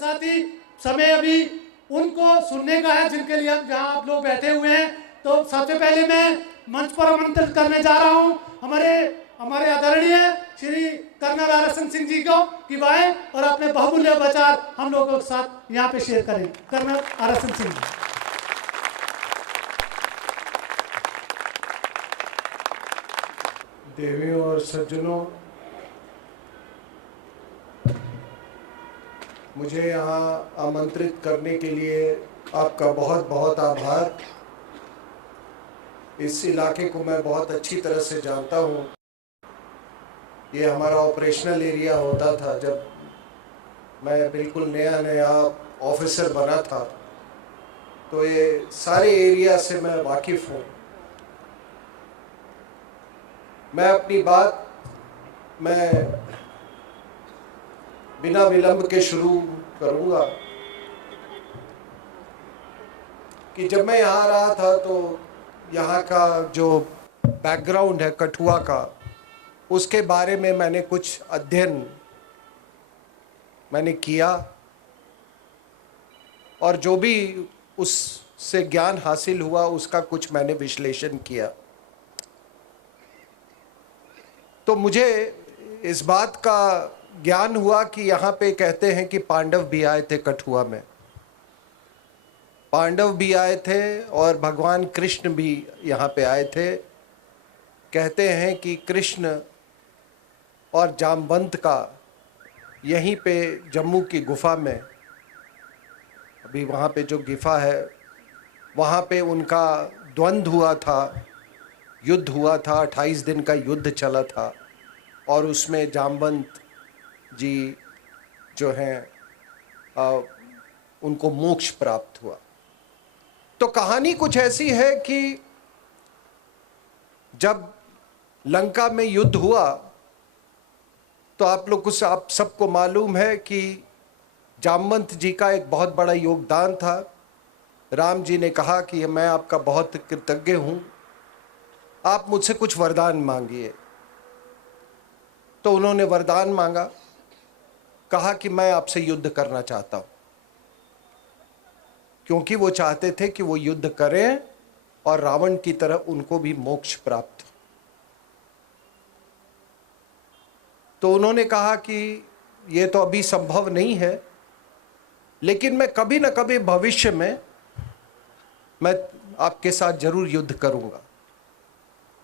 साथ ही समय अभी उनको सुनने का है जिनके लिए हम जहाँ आप लोग बैठे हुए हैं। तो सबसे पहले मैं मंच पर आमंत्रित करने जा रहा हूँ हमारे आदरणीय श्री कर्नल आरएसएन सिंह जी को कि आए और अपने बहुमूल्य विचार हम लोगों के साथ यहाँ पे शेयर करें। Colonel RSN Singh ji. देवियों और सज्जनों, मुझे यहाँ आमंत्रित करने के लिए आपका बहुत बहुत आभार। इस इलाके को मैं बहुत अच्छी तरह से जानता हूँ। ये हमारा ऑपरेशनल एरिया होता था जब मैं बिल्कुल नया ऑफिसर बना था, तो ये सारे एरिया से मैं वाकिफ़ हूँ। मैं अपनी बात बिना विलंब के शुरू करूँगा कि जब मैं यहाँ रहा था तो यहाँ का जो बैकग्राउंड है कठुआ का, उसके बारे में मैंने कुछ अध्ययन किया और जो भी उससे ज्ञान हासिल हुआ उसका कुछ मैंने विश्लेषण किया। तो मुझे इस बात का ज्ञान हुआ कि यहाँ पे कहते हैं कि पांडव भी आए थे कठुआ में, पांडव भी आए थे और भगवान कृष्ण भी यहाँ पे आए थे। कहते हैं कि कृष्ण और जामवंत का यहीं पे जम्मू की गुफा में, अभी वहाँ पे जो गुफा है वहाँ पे उनका द्वंद्व हुआ था, युद्ध हुआ था, 28 दिन का युद्ध चला था और उसमें जामवंत जी जो हैं उनको मोक्ष प्राप्त हुआ। तो कहानी कुछ ऐसी है कि जब लंका में युद्ध हुआ तो आप सबको मालूम है कि जामवंत जी का एक बहुत बड़ा योगदान था। राम जी ने कहा कि मैं आपका बहुत कृतज्ञ हूँ, आप मुझसे कुछ वरदान मांगिए। तो उन्होंने वरदान मांगा, कहा कि मैं आपसे युद्ध करना चाहता हूँ, क्योंकि वो चाहते थे कि वो युद्ध करें और रावण की तरह उनको भी मोक्ष प्राप्त हो। तो उन्होंने कहा कि ये तो अभी संभव नहीं है, लेकिन मैं कभी न कभी भविष्य में मैं आपके साथ जरूर युद्ध करूंगा।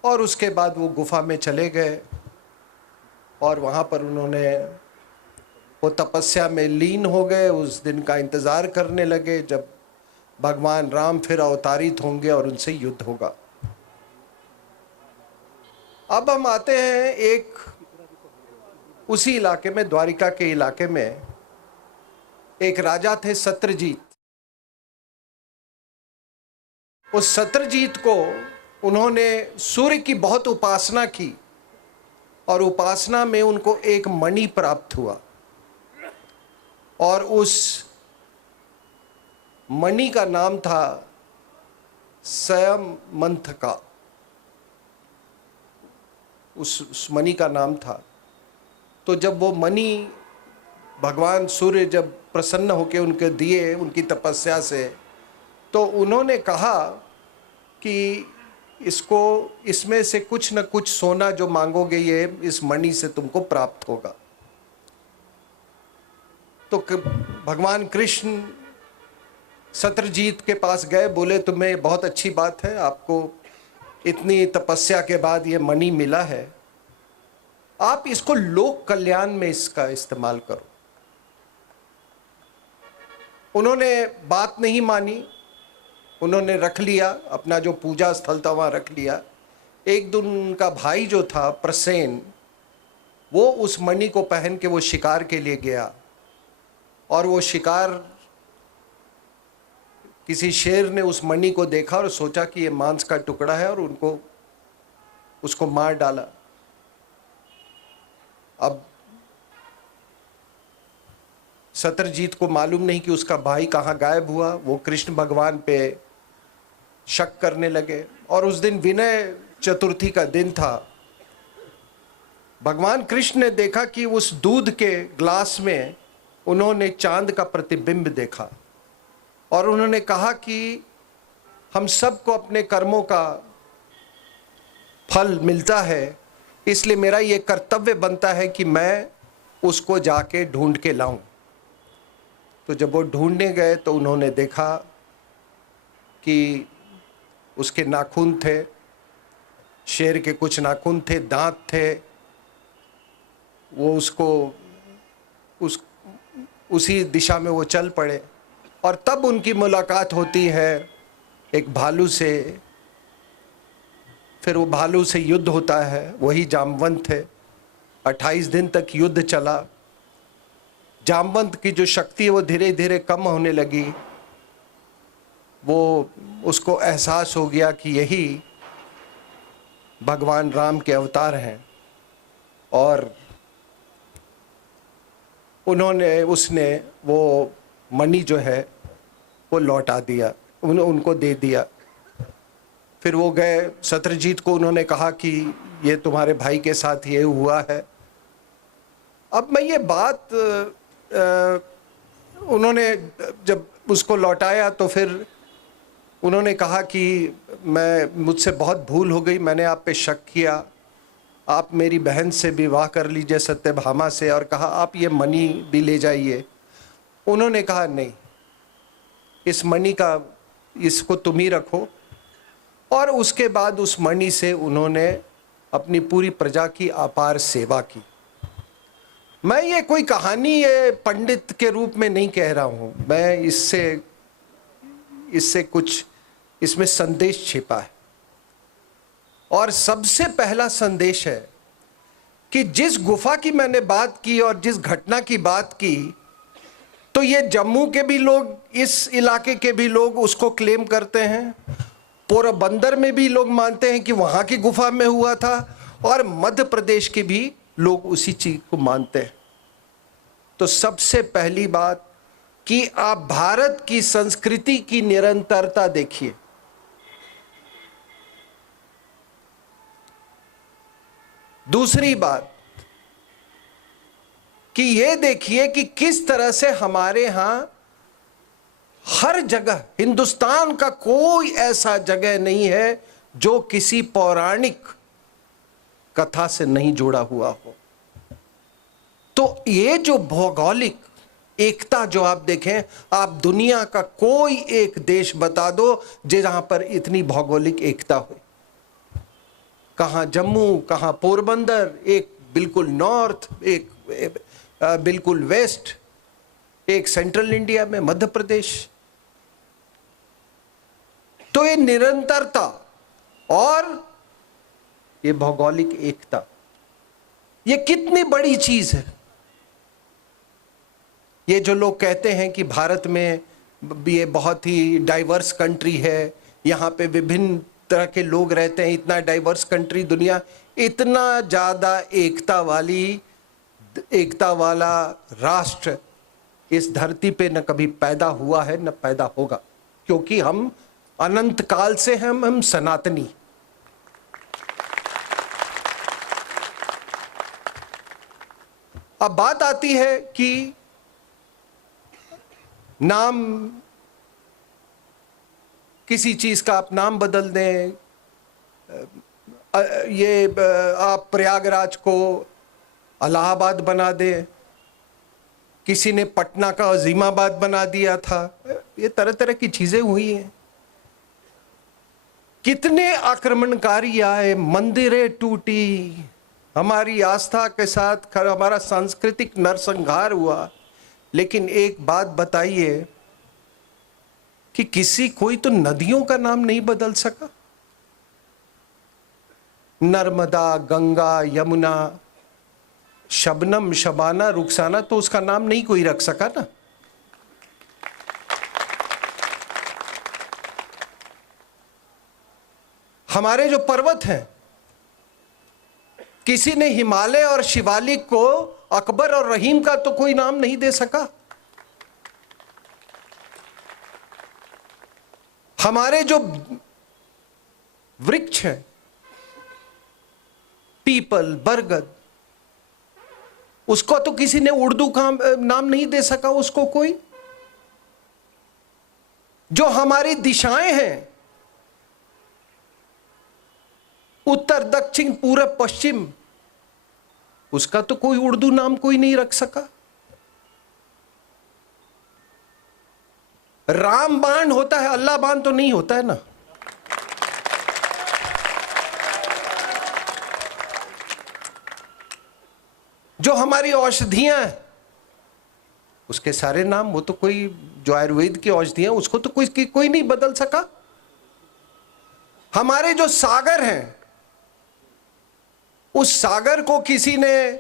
और उसके बाद वो गुफा में चले गए और वहाँ पर उन्होंने वो तपस्या में लीन हो गए। उस दिन का इंतज़ार करने लगे जब भगवान राम फिर अवतारित होंगे और उनसे युद्ध होगा। अब हम आते हैं एक उसी इलाके में, द्वारिका के इलाके में एक राजा थे सत्रजीत। उस सत्रजीत को उन्होंने सूर्य की बहुत उपासना की और उपासना में उनको एक मणि प्राप्त हुआ और उस मणि का नाम था संयमंथका। उस मणि का नाम था। तो जब वो मणि भगवान सूर्य जब प्रसन्न होकर उनके दिए उनकी तपस्या से, तो उन्होंने कहा कि इसमें से कुछ न कुछ सोना जो मांगोगे ये इस मणि से तुमको प्राप्त होगा। तो भगवान कृष्ण सत्रजीत के पास गए, बोले तुम्हें बहुत अच्छी बात है, आपको इतनी तपस्या के बाद ये मणि मिला है, आप इसको लोक कल्याण में इसका इस्तेमाल करो। उन्होंने बात नहीं मानी, उन्होंने रख लिया, अपना जो पूजा स्थल था वहाँ रख लिया। एक दिन उनका भाई जो था प्रसेन, वो उस मणि को पहन के वो शिकार के लिए गया और वो शिकार, किसी शेर ने उस मणि को देखा और सोचा कि ये मांस का टुकड़ा है और उसको मार डाला। अब सत्रजीत को मालूम नहीं कि उसका भाई कहाँ गायब हुआ। वो कृष्ण भगवान पे शक करने लगे और उस दिन विनय चतुर्थी का दिन था। भगवान कृष्ण ने देखा कि उस दूध के ग्लास में उन्होंने चांद का प्रतिबिंब देखा और उन्होंने कहा कि हम सबको अपने कर्मों का फल मिलता है, इसलिए मेरा ये कर्तव्य बनता है कि मैं उसको जाके ढूंढ के लाऊं। तो जब वो ढूंढने गए तो उन्होंने देखा कि उसके नाखून थे, शेर के कुछ नाखून थे, दांत थे। वो उसी दिशा में वो चल पड़े और तब उनकी मुलाकात होती है एक भालू से। फिर वो भालू से युद्ध होता है, वही जामवंत है। 28 दिन तक युद्ध चला। जामवंत की जो शक्ति है वो धीरे धीरे कम होने लगी। वो उसको एहसास हो गया कि यही भगवान राम के अवतार हैं और उसने वो मणि जो है वो लौटा दिया, उनको दे दिया। फिर वो गए, शत्रुजीत को उन्होंने कहा कि ये तुम्हारे भाई के साथ ये हुआ है। अब मैं ये बात उन्होंने जब उसको लौटाया तो फिर उन्होंने कहा कि मुझसे बहुत भूल हो गई, मैंने आप पे शक किया, आप मेरी बहन से विवाह कर लीजिए सत्यभामा से, और कहा आप ये मणि भी ले जाइए। उन्होंने कहा नहीं, इस मणि का इसको तुम ही रखो। और उसके बाद उस मणि से उन्होंने अपनी पूरी प्रजा की अपार सेवा की। मैं ये कोई कहानी ये पंडित के रूप में नहीं कह रहा हूं, मैं इससे कुछ इसमें संदेश छिपा है। और सबसे पहला संदेश है कि जिस गुफा की मैंने बात की और जिस घटना की बात की, तो ये जम्मू के भी लोग, इस इलाके के भी लोग उसको क्लेम करते हैं, पोरबंदर में भी लोग मानते हैं कि वहां की गुफा में हुआ था, और मध्य प्रदेश के भी लोग उसी चीज को मानते हैं। तो सबसे पहली बात कि आप भारत की संस्कृति की निरंतरता देखिए। दूसरी बात कि ये देखिए कि किस तरह से हमारे यहां हर जगह, हिंदुस्तान का कोई ऐसा जगह नहीं है जो किसी पौराणिक कथा से नहीं जुड़ा हुआ हो। तो ये जो भौगोलिक एकता जो आप देखें, आप दुनिया का कोई एक देश बता दो जहां पर इतनी भौगोलिक एकता हो। कहां जम्मू, कहां पोरबंदर, एक बिल्कुल नॉर्थ, एक बिल्कुल वेस्ट, एक सेंट्रल इंडिया में मध्य प्रदेश। तो ये निरंतरता और ये भौगोलिक एकता, ये कितनी बड़ी चीज है। ये जो लोग कहते हैं कि भारत में ये बहुत ही डाइवर्स कंट्री है, यहाँ पे विभिन्न तरह के लोग रहते हैं, इतना डाइवर्स कंट्री, दुनिया इतना ज्यादा एकता वाला राष्ट्र इस धरती पे न कभी पैदा हुआ है न पैदा होगा, क्योंकि हम अनंत काल से हैं, हम सनातनी। अब बात आती है कि नाम, किसी चीज का आप नाम बदल दें, ये आप प्रयागराज को इलाहाबाद बना दें, किसी ने पटना का अजीमाबाद बना दिया था, ये तरह तरह की चीजें हुई हैं। कितने आक्रमणकारी आए, मंदिरें टूटी, हमारी आस्था के साथ हमारा सांस्कृतिक नरसंहार हुआ। लेकिन एक बात बताइए कि कोई तो नदियों का नाम नहीं बदल सका। नर्मदा, गंगा, यमुना, शबनम, शबाना, रुखसाना, तो उसका नाम नहीं कोई रख सका ना। हमारे जो पर्वत हैं, किसी ने हिमालय और शिवालिक को अकबर और रहीम का तो कोई नाम नहीं दे सका। हमारे जो वृक्ष हैं, पीपल, बरगद, उसको तो किसी ने उर्दू का नाम नहीं दे सका उसको कोई। जो हमारी दिशाएं हैं, उत्तर दक्षिण पूरब पश्चिम, उसका तो कोई उर्दू नाम कोई नहीं रख सका। राम बाण होता है, अल्लाह बाण तो नहीं होता है ना। जो हमारी औषधियां हैं, उसके सारे नाम, वो तो कोई जो आयुर्वेद की औषधियां, उसको तो कोई नहीं बदल सका। हमारे जो सागर हैं, उस सागर को किसी ने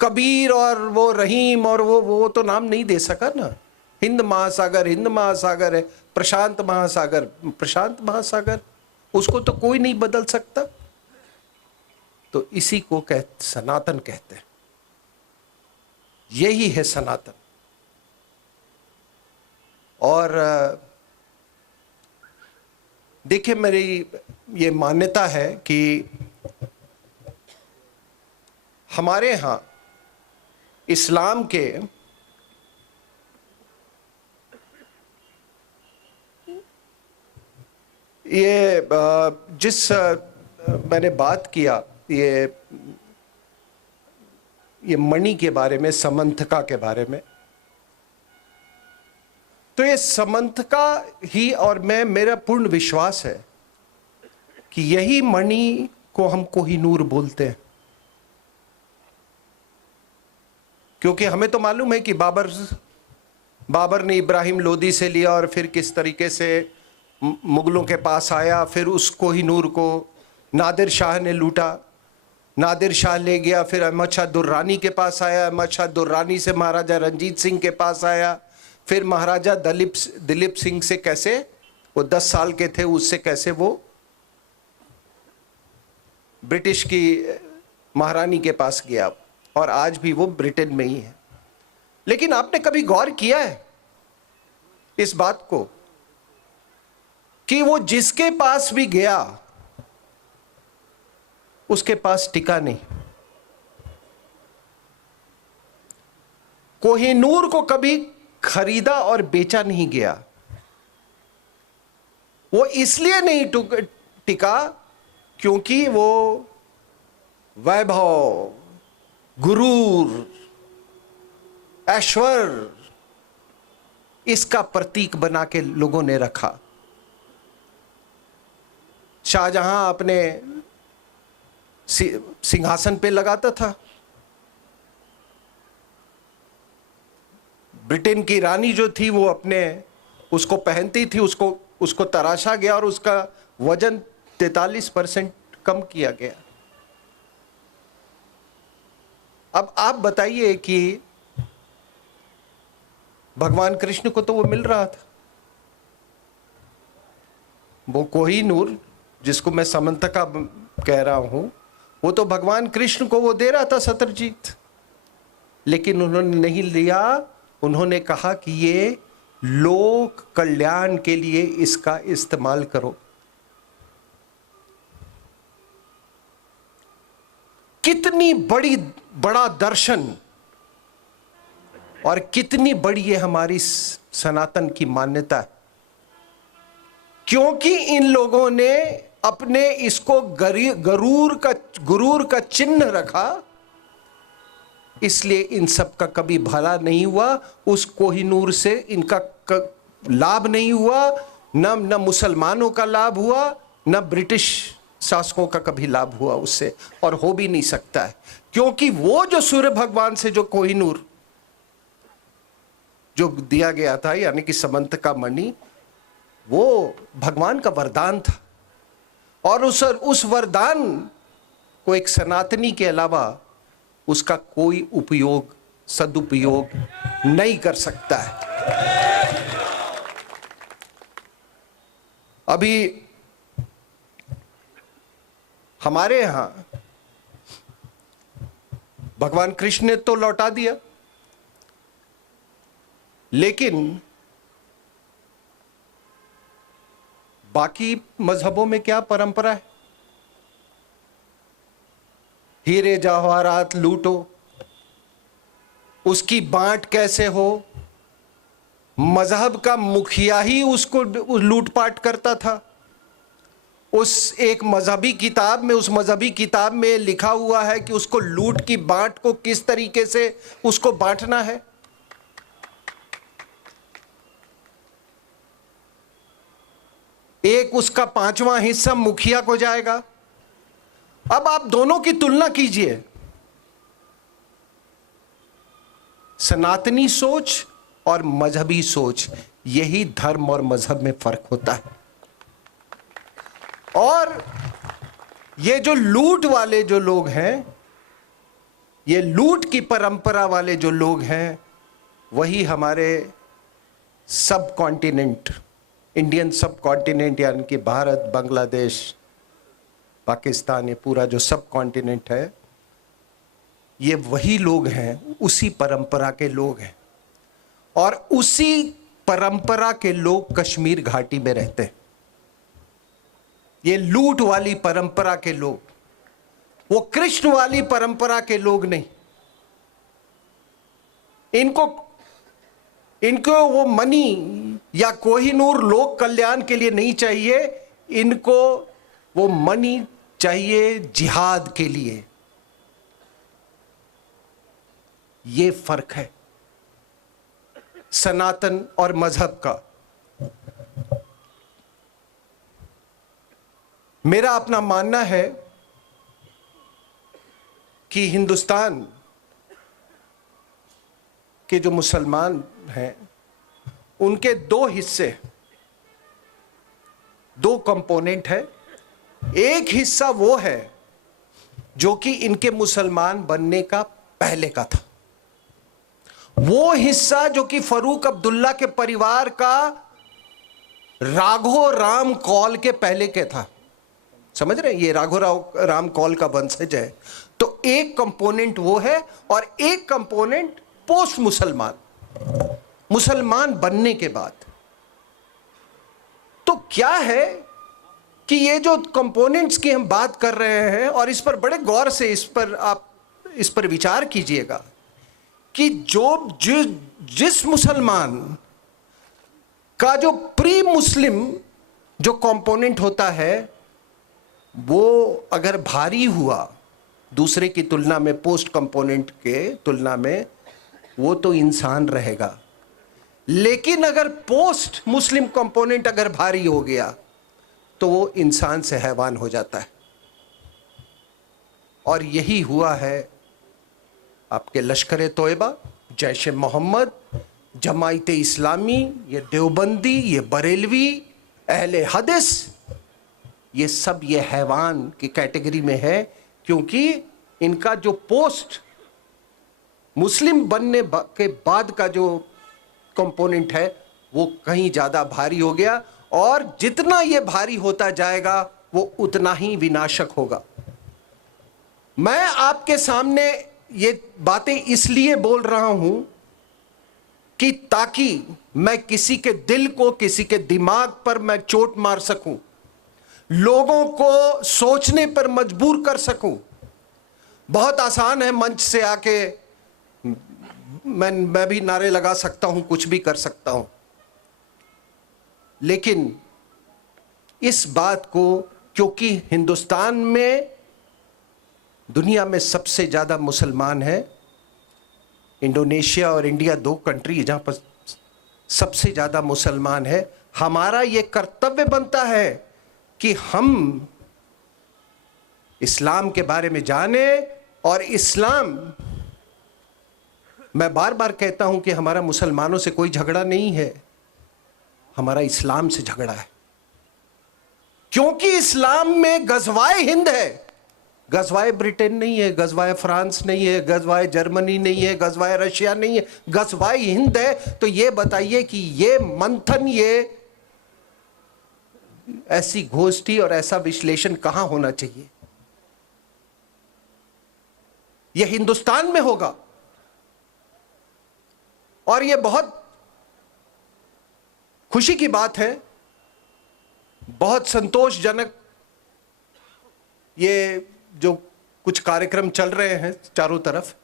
कबीर और वो रहीम और वो तो नाम नहीं दे सका ना। हिंद महासागर है, प्रशांत महासागर, उसको तो कोई नहीं बदल सकता। तो इसी को सनातन कहते हैं। यही है सनातन। और देखिए, मेरी ये मान्यता है कि हमारे यहाँ इस्लाम के ये जिस मैंने बात किया ये मणि के बारे में, समंथका के बारे में, तो ये समंथका ही, और मेरा पूर्ण विश्वास है कि यही मणि को हम कोहिनूर बोलते हैं। क्योंकि हमें तो मालूम है कि बाबर ने इब्राहिम लोदी से लिया और फिर किस तरीके से मुगलों के पास आया, फिर उस कोहिनूर को नादिर शाह ने लूटा, नादिर शाह ले गया, फिर अहमद शाह दुर्रानी के पास आया, अहमद शाह दुर्रानी से महाराजा रंजीत सिंह के पास आया, फिर महाराजा दिलीप सिंह से कैसे, वो 10 साल के थे, उससे कैसे वो ब्रिटिश की महारानी के पास गया, और आज भी वो ब्रिटेन में ही है। लेकिन आपने कभी गौर किया है इस बात को कि वो जिसके पास भी गया उसके पास टिका नहीं। कोहिनूर को कभी खरीदा और बेचा नहीं गया। वो इसलिए नहीं टिका क्योंकि वो वैभव, गुरूर, ऐश्वर्य, इसका प्रतीक बना के लोगों ने रखा। शाहजहां अपने सिंहासन पे लगाता था, ब्रिटेन की रानी जो थी वो उसको पहनती थी, उसको तराशा गया और उसका वजन 43% कम किया गया। अब आप बताइए कि भगवान कृष्ण को तो वो मिल रहा था, वो कोहिनूर जिसको मैं समंथका कह रहा हूं, वो तो भगवान कृष्ण को वो दे रहा था सत्यजीत, लेकिन उन्होंने नहीं लिया। उन्होंने कहा कि ये लोक कल्याण के लिए इसका इस्तेमाल करो। कितनी बड़ा दर्शन और कितनी बड़ी ये हमारी सनातन की मान्यता है। क्योंकि इन लोगों ने अपने इसको गुरूर का चिन्ह रखा, इसलिए इन सब का कभी भला नहीं हुआ। उस कोहिनूर से इनका लाभ नहीं हुआ, न मुसलमानों का लाभ हुआ, न ब्रिटिश शासकों का कभी लाभ हुआ उससे, और हो भी नहीं सकता है। क्योंकि वो जो सूर्य भगवान से जो कोहिनूर जो दिया गया था, यानी कि समंथका मणि, वो भगवान का वरदान था, और उस वरदान को एक सनातनी के अलावा उसका कोई सदुपयोग नहीं कर सकता है। अभी हमारे यहां भगवान कृष्ण ने तो लौटा दिया, लेकिन बाकी मजहबों में क्या परंपरा है? हीरे जवाहरात लूटो, उसकी बांट कैसे हो, मजहब का मुखिया ही उसको लूटपाट करता था। उस एक मजहबी किताब में, उस मजहबी किताब में लिखा हुआ है कि उसको लूट की बांट को किस तरीके से उसको बांटना है। एक उसका 5वां हिस्सा मुखिया को जाएगा। अब आप दोनों की तुलना कीजिए, सनातनी सोच और मजहबी सोच, यही धर्म और मजहब में फर्क होता है। और ये जो लूट वाले जो लोग हैं, ये लूट की परंपरा वाले जो लोग हैं, वही हमारे सब कॉन्टिनेंट, इंडियन सब कॉन्टिनेंट, यानी कि भारत, बांग्लादेश, पाकिस्तान, ये पूरा जो सब कॉन्टिनेंट है, ये वही लोग हैं, उसी परंपरा के लोग हैं। और उसी परंपरा के लोग कश्मीर घाटी में रहते हैं। ये लूट वाली परंपरा के लोग, वो कृष्ण वाली परंपरा के लोग नहीं। इनको वो मनी या कोहिनूर लोक कल्याण के लिए नहीं चाहिए, इनको वो मनी चाहिए जिहाद के लिए। ये फर्क है सनातन और मजहब का। मेरा अपना मानना है कि हिंदुस्तान के जो मुसलमान हैं, उनके दो हिस्से, दो कंपोनेंट है। एक हिस्सा वो है जो कि इनके मुसलमान बनने का पहले का था। वो हिस्सा जो कि फरूक अब्दुल्ला के परिवार का राघो राम कौल के पहले के था। समझ रहे हैं, ये राघो राम कौल का वंशज है। तो एक कंपोनेंट वो है और एक कंपोनेंट पोस्ट मुसलमान, मुसलमान बनने के बाद। तो क्या है कि ये जो कंपोनेंट्स की हम बात कर रहे हैं, और इस पर बड़े गौर से आप इस पर विचार कीजिएगा कि जिस मुसलमान का जो प्री मुस्लिम जो कंपोनेंट होता है, वो अगर भारी हुआ दूसरे की तुलना में, पोस्ट कंपोनेंट के तुलना में, वो तो इंसान रहेगा। लेकिन अगर पोस्ट मुस्लिम कंपोनेंट अगर भारी हो गया तो वो इंसान से हैवान हो जाता है। और यही हुआ है आपके लश्कर तोयबा, जैश मोहम्मद, जमायत इस्लामी, ये देवबंदी, ये बरेलवी, अहले हदीस, ये सब ये हैवान की कैटेगरी में है, क्योंकि इनका जो पोस्ट मुस्लिम बनने के बाद का जो कंपोनेंट है वो कहीं ज़्यादा भारी हो गया। और जितना ये भारी होता जाएगा वो उतना ही विनाशक होगा। मैं आपके सामने ये बातें इसलिए बोल रहा हूं कि ताकि मैं किसी के दिल को, किसी के दिमाग पर मैं चोट मार सकूं, लोगों को सोचने पर मजबूर कर सकूं। बहुत आसान है मंच से आके मैं भी नारे लगा सकता हूं, कुछ भी कर सकता हूं, लेकिन इस बात को, क्योंकि हिंदुस्तान में दुनिया में सबसे ज़्यादा मुसलमान हैं, इंडोनेशिया और इंडिया दो कंट्री जहाँ पर सबसे ज़्यादा मुसलमान है, हमारा ये कर्तव्य बनता है कि हम इस्लाम के बारे में जाने। और इस्लाम, मैं बार बार कहता हूं कि हमारा मुसलमानों से कोई झगड़ा नहीं है, हमारा इस्लाम से झगड़ा है। क्योंकि इस्लाम में गज़वाए हिंद है, गज़वाए ब्रिटेन नहीं है, गज़वाए फ्रांस नहीं है, गज़वाए जर्मनी नहीं है, गज़वाए रशिया नहीं है, गज़वाए हिंद है। तो ये बताइए कि ये मंथन, ये ऐसी गोष्ठी और ऐसा विश्लेषण कहां होना चाहिए? यह हिंदुस्तान में होगा। और यह बहुत खुशी की बात है, बहुत संतोषजनक, ये जो कुछ कार्यक्रम चल रहे हैं चारों तरफ,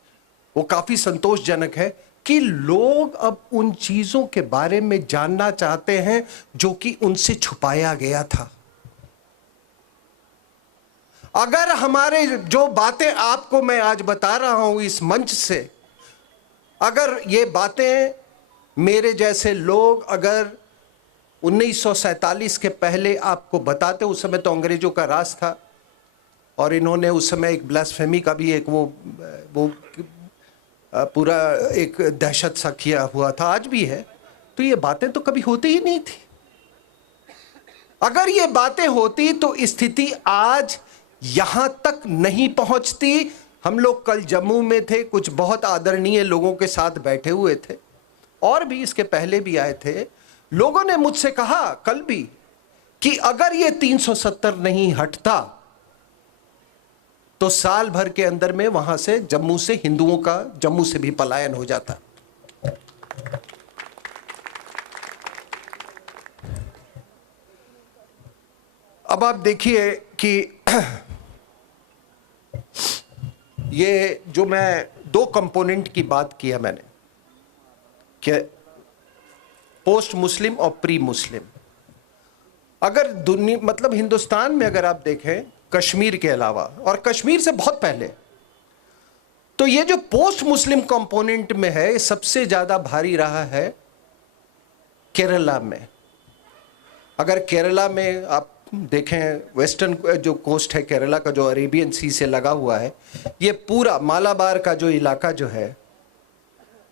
वो काफी संतोषजनक है कि लोग अब उन चीजों के बारे में जानना चाहते हैं जो कि उनसे छुपाया गया था। अगर हमारे जो बातें आपको मैं आज बता रहा हूं इस मंच से, अगर ये बातें मेरे जैसे लोग अगर 1947 के पहले आपको बताते, उस समय तो अंग्रेजों का राज था और इन्होंने उस समय एक ब्लास्फेमी का भी एक वो पूरा एक दहशत सा किया हुआ था, आज भी है, तो ये बातें तो कभी होती ही नहीं थी। अगर ये बातें होती तो स्थिति आज यहां तक नहीं पहुंचती। हम लोग कल जम्मू में थे, कुछ बहुत आदरणीय लोगों के साथ बैठे हुए थे और भी इसके पहले भी आए थे। लोगों ने मुझसे कहा कल भी कि अगर ये 370 नहीं हटता तो साल भर के अंदर में वहां से जम्मू से हिंदुओं का जम्मू से भी पलायन हो जाता। अब आप देखिए कि ये जो मैं दो कंपोनेंट की बात किया मैंने कि पोस्ट मुस्लिम और प्री मुस्लिम, अगर दुनिया मतलब हिंदुस्तान में अगर आप देखें कश्मीर के अलावा और कश्मीर से बहुत पहले, तो ये जो पोस्ट मुस्लिम कंपोनेंट में है सबसे ज्यादा भारी रहा है केरला में। अगर केरला में आप देखें वेस्टर्न जो कोस्ट है केरला का जो अरेबियन सी से लगा हुआ है, ये पूरा मालाबार का जो इलाका जो है,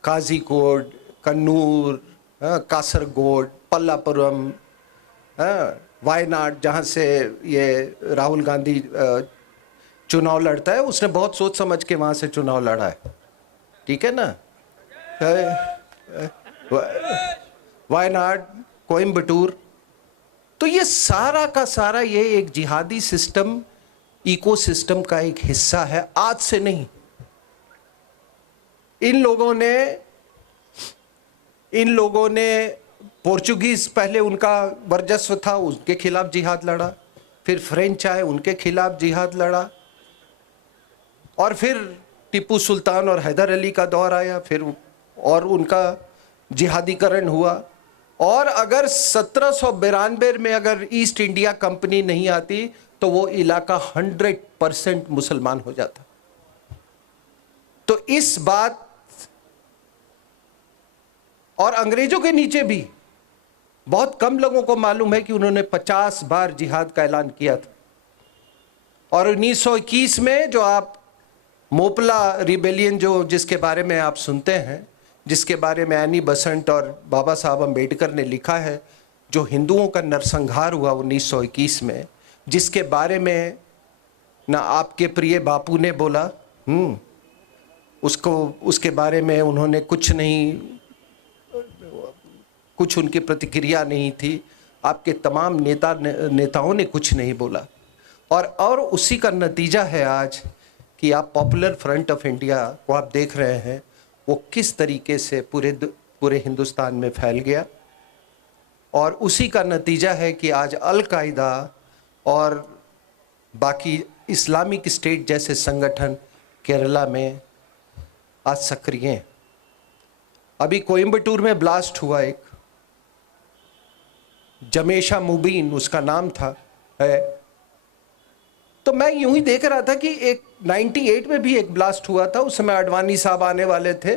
काजीकोड, कन्नूर, कासरगोड, पल्लापुरम, वायनाड, जहाँ से ये राहुल गांधी चुनाव लड़ता है, उसने बहुत सोच समझ के वहाँ से चुनाव लड़ा है, ठीक है ना। वायनाड, कोयम्बटूर, तो ये सारा का सारा ये एक जिहादी सिस्टम, इकोसिस्टम का एक हिस्सा है, आज से नहीं। इन लोगों ने पोर्चुगीज पहले उनका वर्चस्व था, उनके खिलाफ जिहाद लड़ा, फिर फ्रेंच आए उनके खिलाफ जिहाद लड़ा, और फिर टीपू सुल्तान और हैदर अली का दौर आया, फिर और उनका जिहादीकरण हुआ। और अगर 1792 में अगर ईस्ट इंडिया कंपनी नहीं आती तो वो इलाका 100% मुसलमान हो जाता। तो इस बात, और अंग्रेजों के नीचे भी बहुत कम लोगों को मालूम है कि उन्होंने 50 बार जिहाद का ऐलान किया था। और 1921 में जो आप मोपला रिबेलियन जो जिसके बारे में आप सुनते हैं, जिसके बारे में एनी बसंत और बाबा साहब अम्बेडकर ने लिखा है, जो हिंदुओं का नरसंहार हुआ 1921 में, जिसके बारे में ना आपके प्रिय बापू ने बोला, उसके बारे में उन्होंने कुछ उनकी प्रतिक्रिया नहीं थी, आपके तमाम नेताओं ने कुछ नहीं बोला। और उसी का नतीजा है आज कि आप पॉपुलर फ्रंट ऑफ इंडिया को आप देख रहे हैं, वो किस तरीके से पूरे हिंदुस्तान में फैल गया। और उसी का नतीजा है कि आज अल कायदा और बाकी इस्लामिक स्टेट जैसे संगठन केरला में आज सक्रिय हैं। अभी कोयम्बटूर में ब्लास्ट हुआ, एक जमेशा मुबीन उसका नाम था है। तो मैं यूं ही देख रहा था कि एक 98 में भी एक ब्लास्ट हुआ था, उस समय अडवाणी साहब आने वाले थे,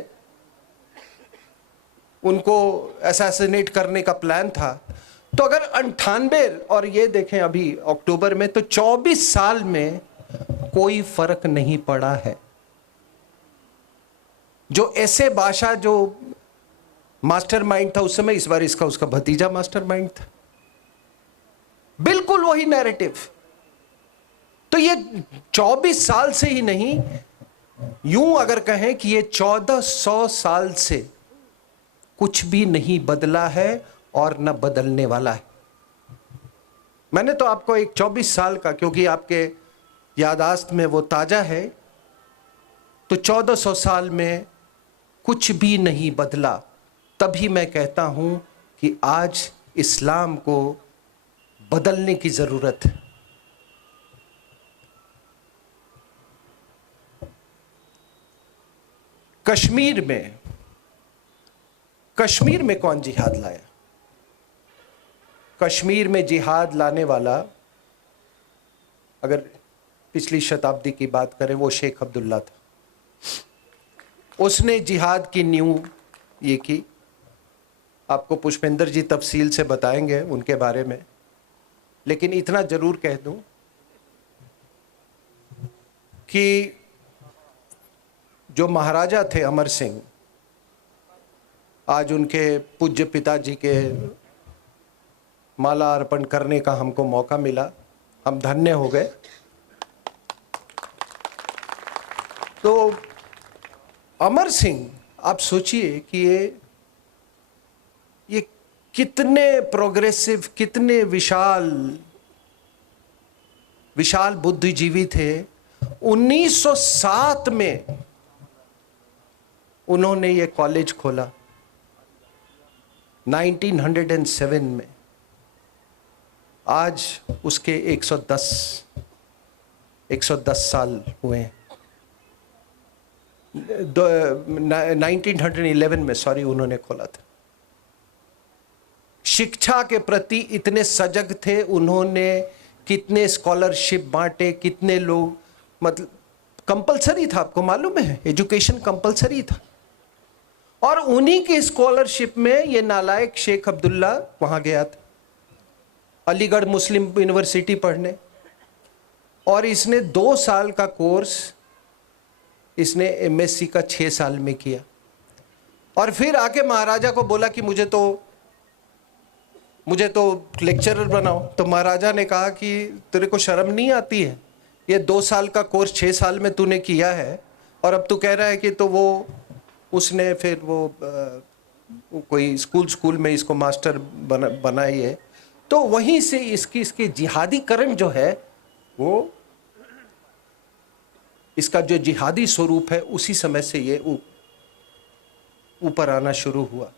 उनको असैसिनेट करने का प्लान था। तो अगर 98 और ये देखें अभी अक्टूबर में, तो 24 साल में कोई फर्क नहीं पड़ा है। जो ऐसे बादशाह जो मास्टरमाइंड था उस समय, इस बार उसका भतीजा मास्टरमाइंड था, बिल्कुल वही नैरेटिव। तो ये 24 साल से ही नहीं, यूं अगर कहें कि ये 1400 साल से कुछ भी नहीं बदला है और न बदलने वाला है। मैंने तो आपको एक 24 साल का, क्योंकि आपके यादाश्त में वो ताजा है, तो 1400 साल में कुछ भी नहीं बदला। तभी मैं कहता हूं कि आज इस्लाम को बदलने की जरूरत है। कश्मीर में कौन जिहाद लाया? कश्मीर में जिहाद लाने वाला, अगर पिछली शताब्दी की बात करें, वो शेख अब्दुल्ला था। उसने जिहाद की नींव ये की। आपको पुष्पेंद्र जी तफसील से बताएंगे उनके बारे में, लेकिन इतना जरूर कह दूं कि जो महाराजा थे अमर सिंह, आज उनके पूज्य पिताजी के माला अर्पण करने का हमको मौका मिला, हम धन्य हो गए। तो अमर सिंह, आप सोचिए कि ये कितने प्रोग्रेसिव, कितने विशाल बुद्धिजीवी थे। 1907 में उन्होंने ये कॉलेज खोला, 1907 में। आज उसके 110 साल हुए हैं। 1911 में, सॉरी, उन्होंने खोला था। शिक्षा के प्रति इतने सजग थे उन्होंने। कितने स्कॉलरशिप बांटे, कितने लोग, मतलब कंपलसरी था, आपको मालूम है, एजुकेशन कंपलसरी था। और उन्हीं की स्कॉलरशिप में ये नालायक शेख अब्दुल्ला वहां गया था अलीगढ़ मुस्लिम यूनिवर्सिटी पढ़ने, और इसने 2 साल का कोर्स इसने एमएससी का 6 साल में किया। और फिर आके महाराजा को बोला कि मुझे तो लेक्चरर बनाओ। तो महाराजा ने कहा कि तेरे को शर्म नहीं आती है? ये 2 साल का कोर्स 6 साल में तूने किया है, और अब तू कह रहा है कि तो वो उसने फिर कोई स्कूल में इसको मास्टर बनाई है। तो वहीं से इसकी जिहादीकरण जो है, वो इसका जो जिहादी स्वरूप है, उसी समय से ये ऊपर आना शुरू हुआ।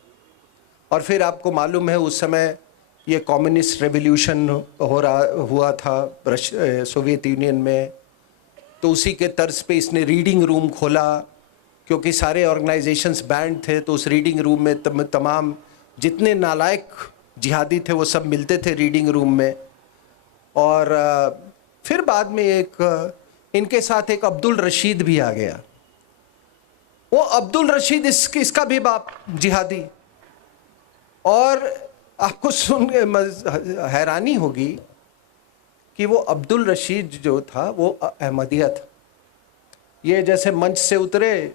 और फिर आपको मालूम है उस समय ये कम्युनिस्ट रेवोल्यूशन हुआ था सोवियत यूनियन में। तो उसी के तर्ज पे इसने रीडिंग रूम खोला, क्योंकि सारे ऑर्गेनाइजेशंस बैंड थे। तो उस रीडिंग रूम में तमाम जितने नालायक जिहादी थे वो सब मिलते थे रीडिंग रूम में। और फिर बाद में इनके साथ एक अब्दुल रशीद भी आ गया। वो अब्दुल रशीद इसका भी बाप जिहादी। और आपको सुन के हैरानी होगी कि वो अब्दुल रशीद जो था वो अहमदिया था। ये जैसे मंच से उतरे,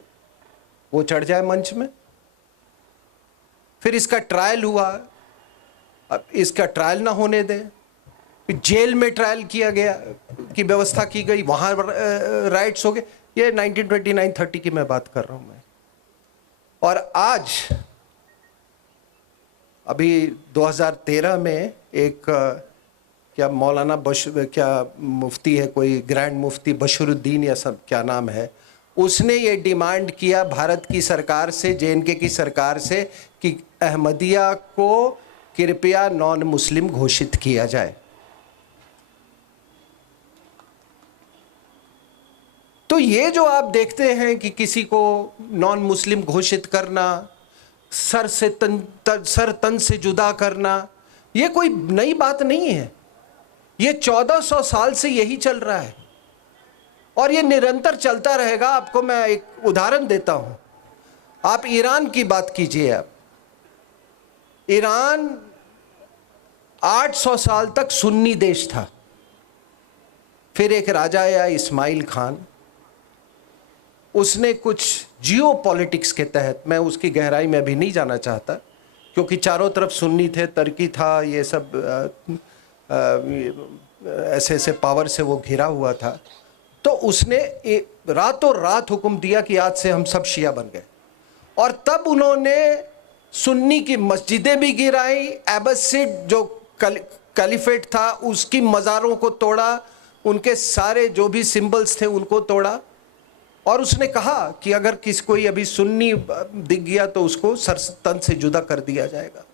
वो चढ़ जाए मंच में। फिर इसका ट्रायल हुआ, अब इसका ट्रायल ना होने दें, जेल में ट्रायल किया गया, की व्यवस्था की गई, वहां राइट्स हो गए। ये 1929-30 की मैं बात कर रहा हूं मैं। और आज अभी 2013 में एक क्या मौलाना क्या मुफ्ती है, कोई ग्रैंड मुफ्ती बशरुद्दीन या सब क्या नाम है, उसने ये डिमांड किया भारत की सरकार से, जेएनके की सरकार से, कि अहमदिया को कृपया नॉन मुस्लिम घोषित किया जाए। तो ये जो आप देखते हैं कि किसी को नॉन मुस्लिम घोषित करना, सर तन से जुदा करना, ये कोई नई बात नहीं है। ये 1400 साल से यही चल रहा है और ये निरंतर चलता रहेगा। आपको मैं एक उदाहरण देता हूं। आप ईरान की बात कीजिए। आप ईरान 800 साल तक सुन्नी देश था। फिर एक राजा आया इस्माइल खान, उसने कुछ जियो पॉलिटिक्स के तहत, मैं उसकी गहराई में अभी नहीं जाना चाहता क्योंकि चारों तरफ सुन्नी थे, तुर्की था, ये सब ऐसे ऐसे पावर से वो घिरा हुआ था। तो उसने रातों रात हुक्म दिया कि आज से हम सब शिया बन गए। और तब उन्होंने सुन्नी की मस्जिदें भी गिराई, एबसिड जो कैलिफेट था उसकी मज़ारों को तोड़ा, उनके सारे जो भी सिंबल्स थे उनको तोड़ा। और उसने कहा कि अगर किसी कोई अभी सुन्नी दिख गया तो उसको सर तन से जुदा कर दिया जाएगा।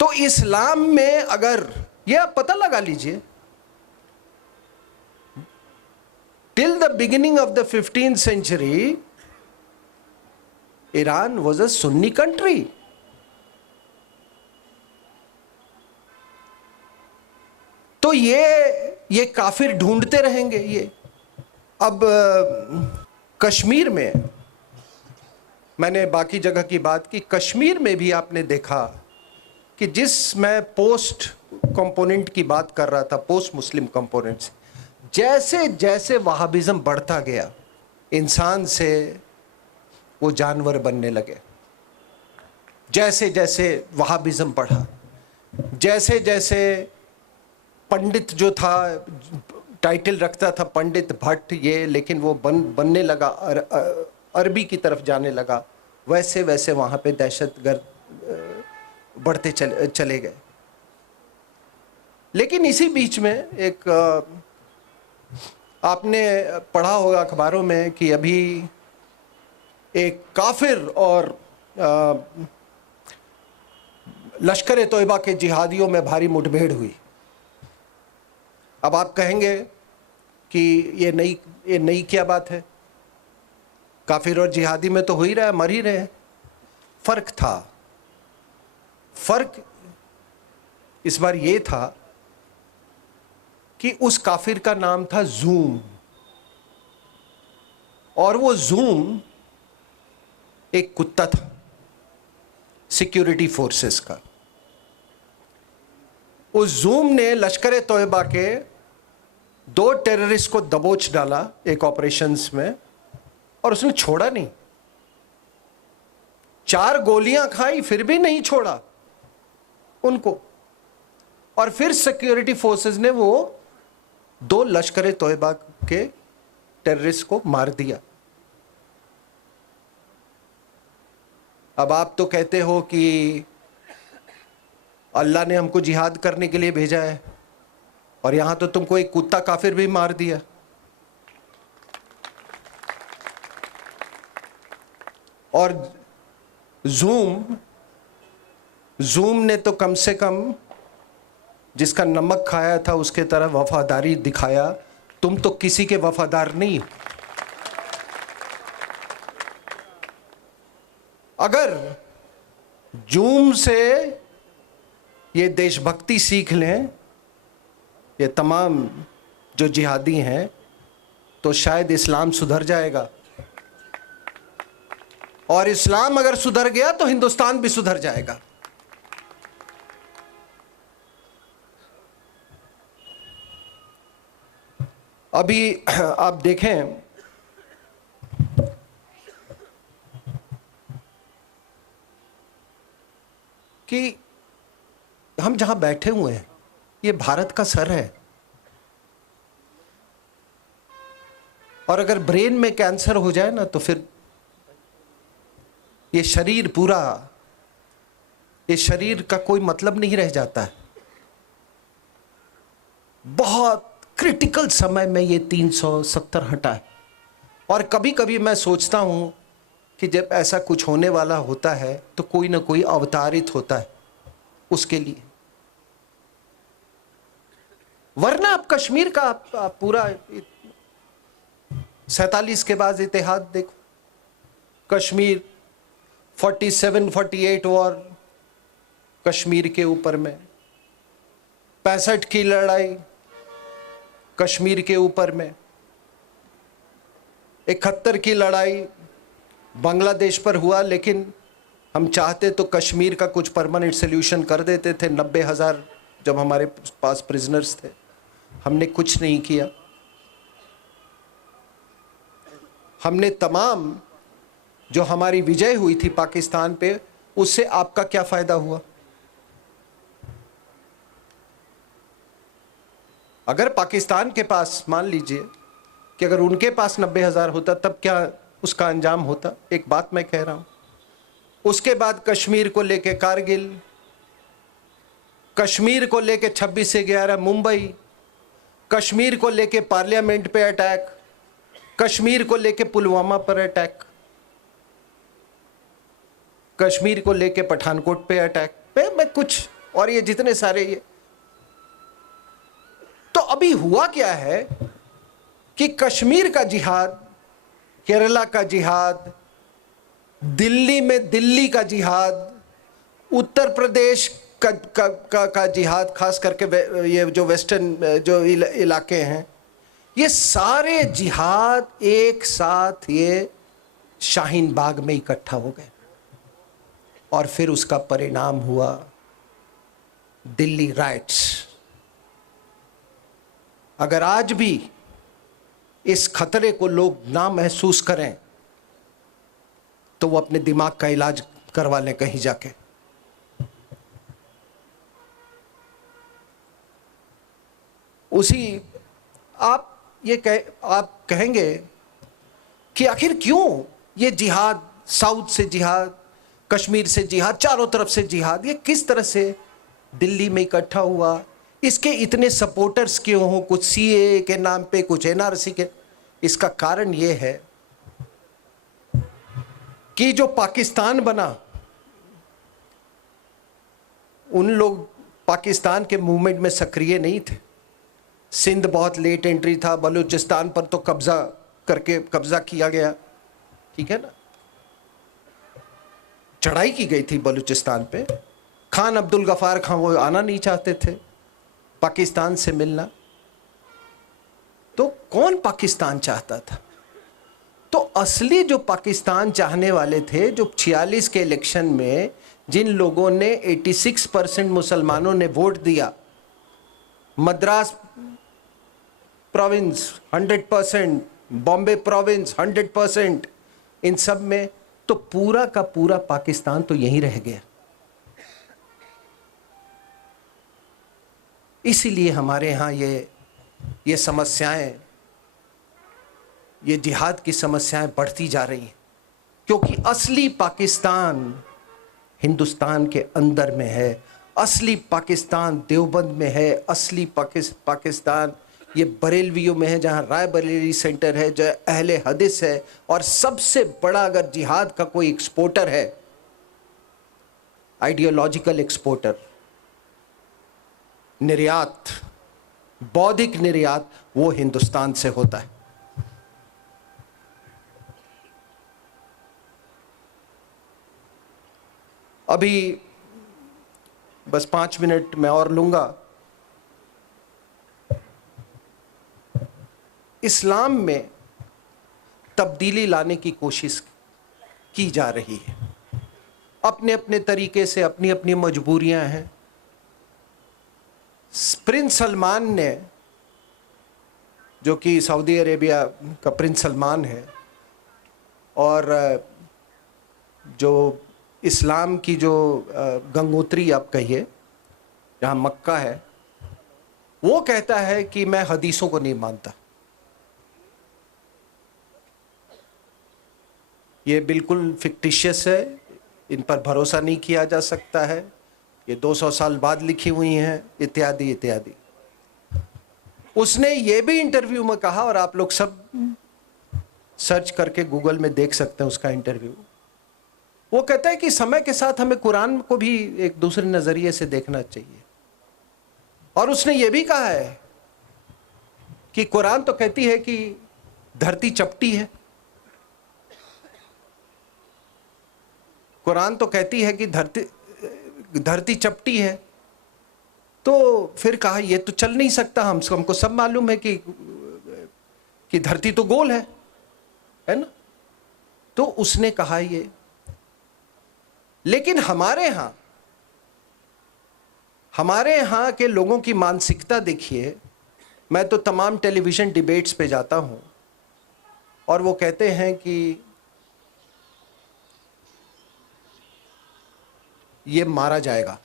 तो इस्लाम में अगर ये आप पता लगा लीजिए, till the beginning of the 15th century Iran was a Sunni country. तो ये काफिर ढूंढते रहेंगे ये। अब कश्मीर में, मैंने बाकी जगह की बात की, कश्मीर में भी आपने देखा कि जिस मैं पोस्ट कंपोनेंट की बात कर रहा था, पोस्ट मुस्लिम कंपोनेंट्स, जैसे जैसे वहाबिज्म बढ़ता गया, इंसान से वो जानवर बनने लगे। जैसे जैसे वहाबिज्म बढ़ा, जैसे जैसे पंडित जो था, टाइटल रखता था पंडित भट्ट ये, लेकिन वो बनने लगा, अरबी की तरफ जाने लगा, वैसे वैसे वहाँ पे दहशतगर्द बढ़ते चले गए। लेकिन इसी बीच में एक आपने पढ़ा होगा अखबारों में कि अभी एक काफिर और लश्कर तोयबा के जिहादियों में भारी मुठभेड़ हुई। अब आप कहेंगे कि ये नई क्या बात है, काफिर और जिहादी में तो हो ही रहा है, मर ही रहे हैं। फर्क था, फर्क इस बार ये था कि उस काफिर का नाम था जूम, और वो जूम एक कुत्ता था सिक्योरिटी फोर्सेस का। उस जूम ने लश्कर तोयबा के 2 टेररिस्ट को दबोच डाला एक ऑपरेशंस में, और उसने छोड़ा नहीं। 4 गोलियां खाई फिर भी नहीं छोड़ा उनको, और फिर सिक्योरिटी फोर्सेस ने वो 2 लश्कर तोयबा के टेररिस्ट को मार दिया। अब आप तो कहते हो कि अल्लाह ने हमको जिहाद करने के लिए भेजा है, और यहां तो तुमको एक कुत्ता काफिर भी मार दिया। और जूम ने तो कम से कम जिसका नमक खाया था उसके तरह वफादारी दिखाया। तुम तो किसी के वफादार नहीं हो। अगर जूम से ये देशभक्ति सीख लें ये तमाम जो जिहादी हैं, तो शायद इस्लाम सुधर जाएगा, और इस्लाम अगर सुधर गया तो हिंदुस्तान भी सुधर जाएगा। अभी आप देखें कि हम जहां बैठे हुए हैं ये भारत का सर है, और अगर ब्रेन में कैंसर हो जाए ना तो फिर ये शरीर पूरा, ये शरीर का कोई मतलब नहीं रह जाता है। बहुत क्रिटिकल समय में ये 370 हटा है। और कभी कभी मैं सोचता हूं कि जब ऐसा कुछ होने वाला होता है तो कोई ना कोई अवतारित होता है उसके लिए, वरना आप कश्मीर का आप पूरा 47 के बाद इतिहास देखो। कश्मीर 47-48 वॉर कश्मीर के ऊपर में, 65 की लड़ाई कश्मीर के ऊपर में, 71 की लड़ाई बांग्लादेश पर हुआ, लेकिन हम चाहते तो कश्मीर का कुछ परमानेंट सोल्यूशन कर देते थे। 90,000 जब हमारे पास प्रिजनर्स थे, हमने कुछ नहीं किया। हमने तमाम जो हमारी विजय हुई थी पाकिस्तान पे, उससे आपका क्या फायदा हुआ? अगर पाकिस्तान के पास, मान लीजिए कि अगर उनके पास 90,000 होता, तब क्या उसका अंजाम होता? एक बात मैं कह रहा हूं। उसके बाद कश्मीर को लेके कारगिल, कश्मीर को लेके 26 से 11 मुंबई, कश्मीर को लेके पार्लियामेंट पे अटैक, कश्मीर को लेके पुलवामा पर अटैक, कश्मीर को लेके पठानकोट पे अटैक मैं कुछ, और ये जितने सारे ये। तो अभी हुआ क्या है कि कश्मीर का जिहाद, केरला का जिहाद, दिल्ली में दिल्ली का जिहाद, उत्तर प्रदेश का जिहाद, खास करके ये जो वेस्टर्न जो इलाके हैं, ये सारे जिहाद एक साथ ये शाहीन बाग में इकट्ठा हो गए और फिर उसका परिणाम हुआ दिल्ली राइट्स। अगर आज भी इस खतरे को लोग ना महसूस करें तो वो अपने दिमाग का इलाज करवा लें कहीं जाके। उसी आप कहेंगे कि आखिर क्यों ये जिहाद, साउथ से जिहाद, कश्मीर से जिहाद, चारों तरफ से जिहाद, ये किस तरह से दिल्ली में इकट्ठा हुआ, इसके इतने सपोर्टर्स क्यों हो, कुछ सीए के नाम पे, कुछ एनआरसी के। इसका कारण ये है कि जो पाकिस्तान बना, उन लोग पाकिस्तान के मूवमेंट में सक्रिय नहीं थे। सिंध बहुत लेट एंट्री था, बलूचिस्तान पर तो कब्जा किया गया, ठीक है ना, चढ़ाई की गई थी बलूचिस्तान पे। खान अब्दुल गफार खान वो आना नहीं चाहते थे पाकिस्तान से मिलना, तो कौन पाकिस्तान चाहता था? तो असली जो पाकिस्तान चाहने वाले थे, जो 46 के इलेक्शन में जिन लोगों ने 86% मुसलमानों ने वोट दिया, मद्रास प्रोविंस 100%, बॉम्बे प्रोविंस 100%, इन सब में तो पूरा का पूरा पाकिस्तान तो यहीं रह गया। इसीलिए हमारे यहाँ ये समस्याएं, ये जिहाद की समस्याएं बढ़ती जा रही हैं, क्योंकि असली पाकिस्तान हिंदुस्तान के अंदर में है, असली पाकिस्तान देवबंद में है, असली पाकिस्तान ये बरेलवियों में है, जहाँ राय बरेली सेंटर है, जो अहले हदीस है, और सबसे बड़ा अगर जिहाद का कोई एक्सपोर्टर है, आइडियोलॉजिकल एक्सपोर्टर, निर्यात, बौद्धिक निर्यात, वो हिंदुस्तान से होता है। अभी बस 5 मिनट मैं और लूंगा। इस्लाम में तब्दीली लाने की कोशिश की जा रही है, अपने अपने तरीके से, अपनी अपनी मजबूरियां हैं। प्रिंस सलमान ने, जो कि सऊदी अरेबिया का प्रिंस सलमान है, और जो इस्लाम की जो गंगोत्री आप कहिए, जहाँ मक्का है, वो कहता है कि मैं हदीसों को नहीं मानता। ये बिल्कुल फिक्टिशियस है, इन पर भरोसा नहीं किया जा सकता है, ये 200 साल बाद लिखी हुई हैं, इत्यादि इत्यादि। उसने ये भी इंटरव्यू में कहा, और आप लोग सब सर्च करके गूगल में देख सकते हैं उसका इंटरव्यू। वो कहता है कि समय के साथ हमें कुरान को भी एक दूसरे नजरिए से देखना चाहिए, और उसने ये भी कहा है कि कुरान तो कहती है कि धरती चपटी है, कुरान तो कहती है कि धरती चपटी है, तो फिर कहा ये तो चल नहीं सकता, हमको सब मालूम है कि धरती तो गोल है ना। तो उसने कहा ये, लेकिन हमारे यहाँ के लोगों की मानसिकता देखिए। मैं तो तमाम टेलीविजन डिबेट्स पे जाता हूं, और वो कहते हैं कि ये मारा जाएगा,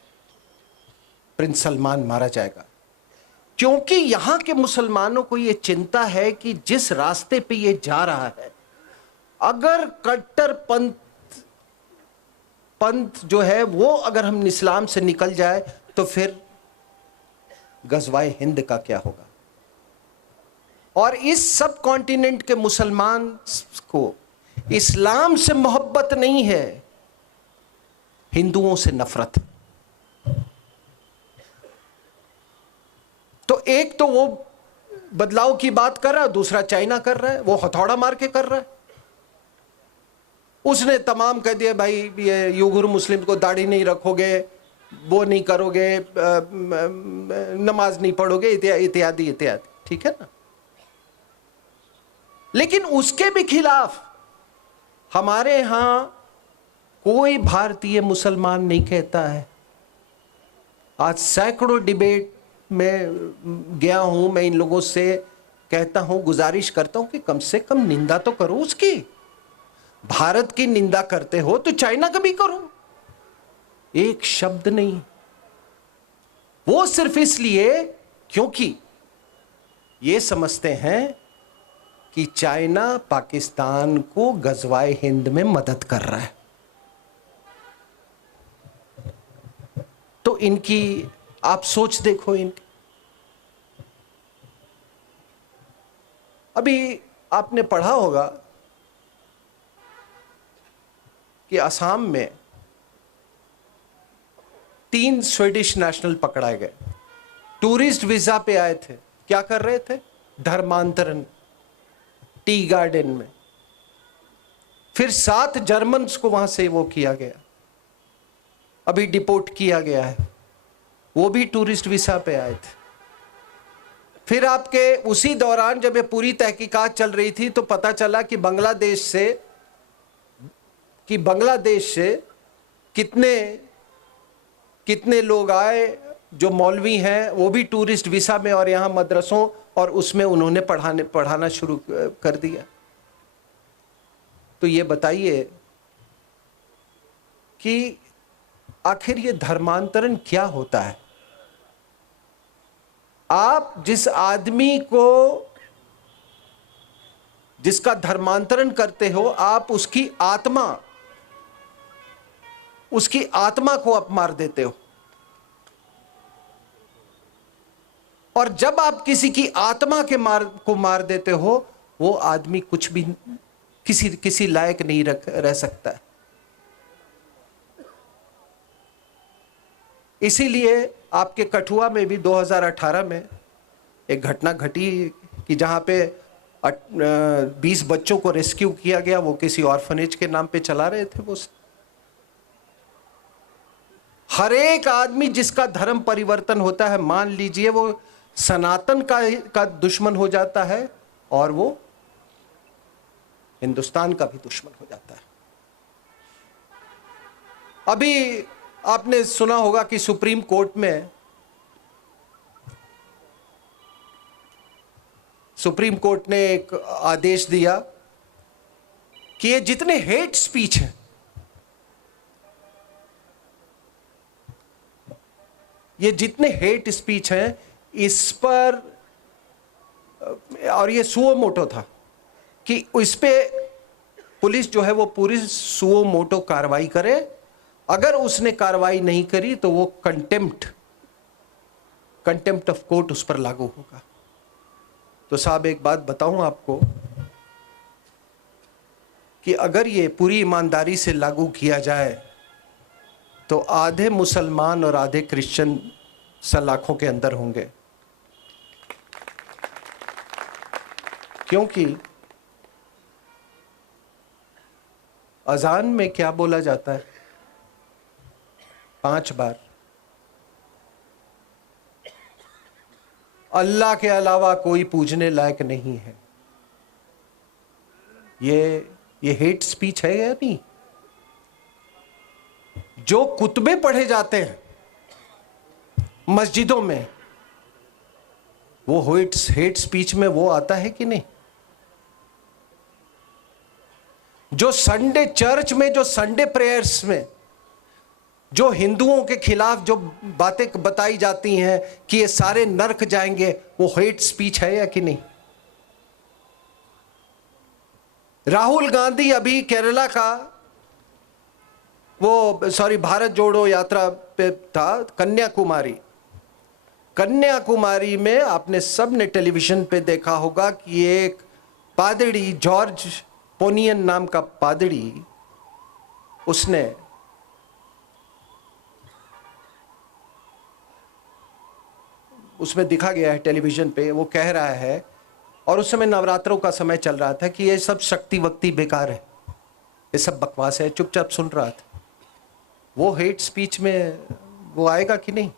प्रिंस सलमान मारा जाएगा, क्योंकि यहां के मुसलमानों को ये चिंता है कि जिस रास्ते पे ये जा रहा है, अगर कट्टर पंथ जो है वो अगर हम इस्लाम से निकल जाए तो फिर गज़वाए हिंद का क्या होगा। और इस सब कॉन्टिनेंट के मुसलमान को इस्लाम से मोहब्बत नहीं है, हिंदुओं से नफरत। तो एक तो वो बदलाव की बात कर रहा है, दूसरा चाइना कर रहा है, वो हथौड़ा मार के कर रहा है। उसने तमाम कह दिया, भाई ये युगुर मुस्लिम को दाढ़ी नहीं रखोगे, वो नहीं करोगे, नमाज नहीं पढ़ोगे, इत्यादि इत्यादि, ठीक है ना। लेकिन उसके भी खिलाफ हमारे यहां कोई भारतीय मुसलमान नहीं कहता है। आज सैकड़ों डिबेट में गया हूं, मैं इन लोगों से कहता हूं, गुजारिश करता हूं कि कम से कम निंदा तो करो उसकी। भारत की निंदा करते हो तो चाइना का भी करो, एक शब्द नहीं। वो सिर्फ इसलिए क्योंकि ये समझते हैं कि चाइना पाकिस्तान को गजवाए हिंद में मदद कर रहा है। तो इनकी आप सोच देखो इनकी। अभी आपने पढ़ा होगा कि असम में 3 स्वीडिश नेशनल पकड़ाए गए, टूरिस्ट वीजा पे आए थे। क्या कर रहे थे? धर्मांतरण, टी गार्डन में। फिर 7 जर्मन्स को वहां से वो किया गया, अभी डिपोर्ट किया गया है, वो भी टूरिस्ट वीजा पे आए थे। फिर आपके उसी दौरान जब ये पूरी तहकीकात चल रही थी तो पता चला कि बांग्लादेश से कितने लोग आए जो मौलवी हैं, वो भी टूरिस्ट वीसा में, और यहाँ मदरसों और उसमें उन्होंने पढ़ाना शुरू कर दिया। तो ये बताइए कि आखिर ये धर्मांतरण क्या होता है? आप जिस आदमी को जिसका धर्मांतरण करते हो, आप उसकी आत्मा को आप मार देते हो। और जब आप किसी की आत्मा को मार देते हो, वो आदमी कुछ भी किसी लायक नहीं रह सकता है। इसीलिए आपके कठुआ में भी 2018 में एक घटना घटी कि जहां पे 20 बच्चों को रेस्क्यू किया गया। वो किसी ऑर्फनेज के नाम पे चला रहे थे। वो हर एक आदमी जिसका धर्म परिवर्तन होता है, मान लीजिए वो सनातन का दुश्मन हो जाता है और वो हिंदुस्तान का भी दुश्मन हो जाता है। अभी आपने सुना होगा कि सुप्रीम कोर्ट ने एक आदेश दिया कि ये जितने हेट स्पीच हैं, इस पर, और ये सुओ मोटो था कि इस पे पुलिस जो है वो पूरी सुओ मोटो कार्रवाई करे। अगर उसने कार्रवाई नहीं करी तो वो कंटेम्प्ट ऑफ कोर्ट उस पर लागू होगा। तो साहब एक बात बताऊं आपको कि अगर ये पूरी ईमानदारी से लागू किया जाए तो आधे मुसलमान और आधे क्रिश्चियन सलाखों के अंदर होंगे। क्योंकि अजान में क्या बोला जाता है? 5 बार अल्लाह के अलावा कोई पूजने लायक नहीं है। ये हेट स्पीच है या नहीं? जो कुतबे पढ़े जाते हैं मस्जिदों में, वो हेट स्पीच में वो आता है कि नहीं? जो संडे चर्च में, जो संडे प्रेयर्स में जो हिंदुओं के खिलाफ जो बातें बताई जाती हैं कि ये सारे नरक जाएंगे, वो हेट स्पीच है या कि नहीं? राहुल गांधी अभी केरला का भारत जोड़ो यात्रा पे था, कन्याकुमारी में आपने सब ने टेलीविजन पे देखा होगा कि एक पादरी, जॉर्ज पोनियन नाम का पादरी, उसमें दिखा गया है टेलीविजन पे। वो कह रहा है, और उस समय नवरात्रों का समय चल रहा था, कि ये सब शक्ति वक्ति बेकार है। ये सब बकवास है, चुपचाप सुन रहा था। वो हेट स्पीच में वो आएगा कि नहीं?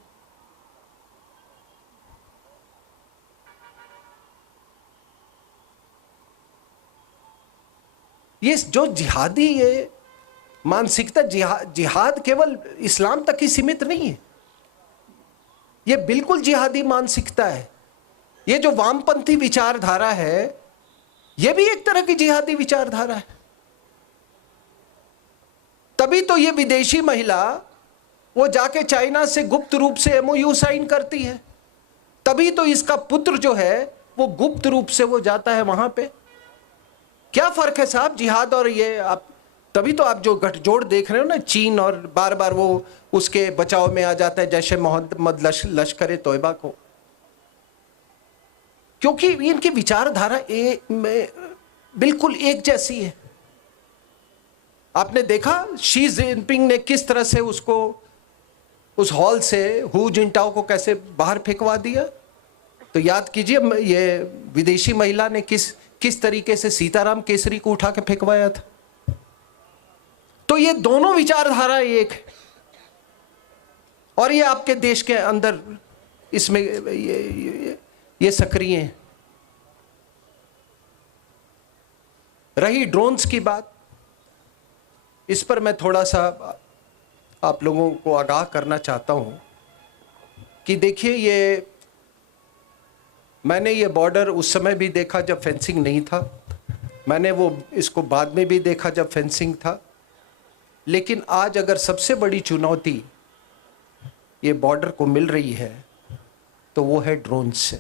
ये जो जिहादी ये मानसिकता, जिहाद केवल इस्लाम तक ही सीमित नहीं है, ये बिल्कुल जिहादी मानसिकता है। ये जो वामपंथी विचारधारा है, ये भी एक तरह की जिहादी विचारधारा है। तभी तो ये विदेशी महिला वो जाके चाइना से गुप्त रूप से एमओयू साइन करती है, तभी तो इसका पुत्र जो है वो गुप्त रूप से वो जाता है वहां पे। क्या फर्क है साहब जिहाद और ये? आप तभी तो आप जो गठजोड़ देख रहे हो ना, चीन, और बार बार वो उसके बचाव में आ जाता है जैसे मोहम्मद लश्कर तोयबा को, क्योंकि इनकी विचारधारा बिल्कुल एक जैसी है। आपने देखा शी जिनपिंग ने किस तरह से उसको उस हॉल से हु जिनटाओ को कैसे बाहर फेंकवा दिया। तो याद कीजिए ये विदेशी महिला ने किस तरीके से सीताराम केसरी को उठा के फेंकवाया था। तो ये दोनों विचारधारा एक है, और ये आपके देश के अंदर इसमें ये सक्रिय हैं। रही ड्रोन्स की बात, इस पर मैं थोड़ा सा आप लोगों को आगाह करना चाहता हूं कि देखिए, मैंने ये बॉर्डर उस समय भी देखा जब फेंसिंग नहीं था, मैंने वो इसको बाद में भी देखा जब फेंसिंग था, लेकिन आज अगर सबसे बड़ी चुनौती ये बॉर्डर को मिल रही है तो वो है ड्रोन से।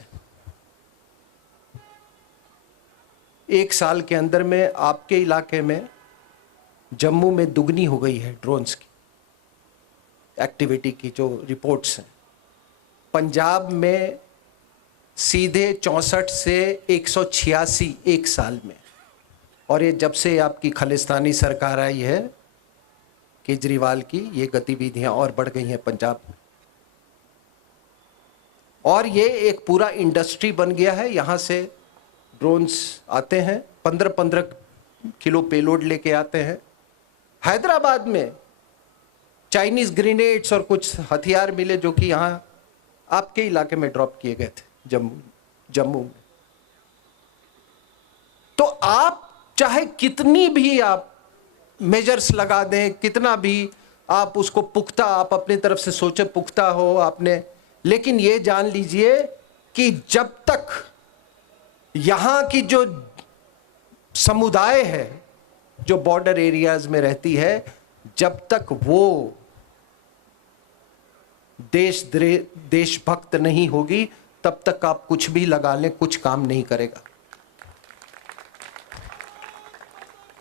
एक साल के अंदर में आपके इलाके में, जम्मू में दुगनी हो गई है ड्रोन्स की एक्टिविटी की जो रिपोर्ट्स हैं। पंजाब में सीधे 64 से 186 एक साल में, और ये जब से आपकी खालिस्तानी सरकार आई है केजरीवाल की, ये गतिविधियां और बढ़ गई हैं पंजाब में। और ये एक पूरा इंडस्ट्री बन गया है। यहाँ से ड्रोन्स आते हैं, 15-15 किलो पेलोड लेके आते हैं। हैदराबाद में चाइनीज ग्रेनेड्स और कुछ हथियार मिले जो कि यहाँ आपके इलाके में ड्रॉप किए गए थे, जम्मू में। तो आप चाहे कितनी भी आप मेजर्स लगा दें, कितना भी आप उसको पुख्ता, आप अपनी तरफ से सोचे पुख्ता हो आपने, लेकिन ये जान लीजिए कि जब तक यहां की जो समुदाय है जो बॉर्डर एरियाज में रहती है, जब तक वो देशभक्त नहीं होगी, तब तक आप कुछ भी लगा लें, कुछ काम नहीं करेगा।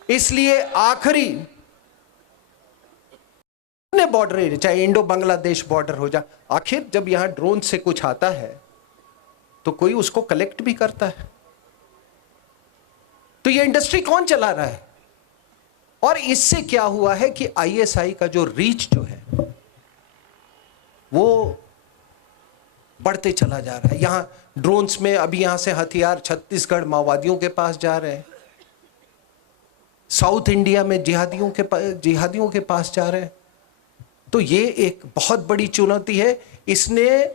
इसलिए आखिरी बॉर्डर एरिया, चाहे इंडो बांग्लादेश बॉर्डर हो जाए, आखिर जब यहां ड्रोन से कुछ आता है तो कोई उसको कलेक्ट भी करता है। तो ये इंडस्ट्री कौन चला रहा है? और इससे क्या हुआ है कि आईएसआई का जो रीच जो है वो बढ़ते चला जा रहा है। यहां ड्रोन्स में अभी यहां से हथियार छत्तीसगढ़ माओवादियों के पास जा रहे हैं, साउथ इंडिया में जिहादियों के पास जा रहे हैं। तो ये एक बहुत बड़ी चुनौती है। इसने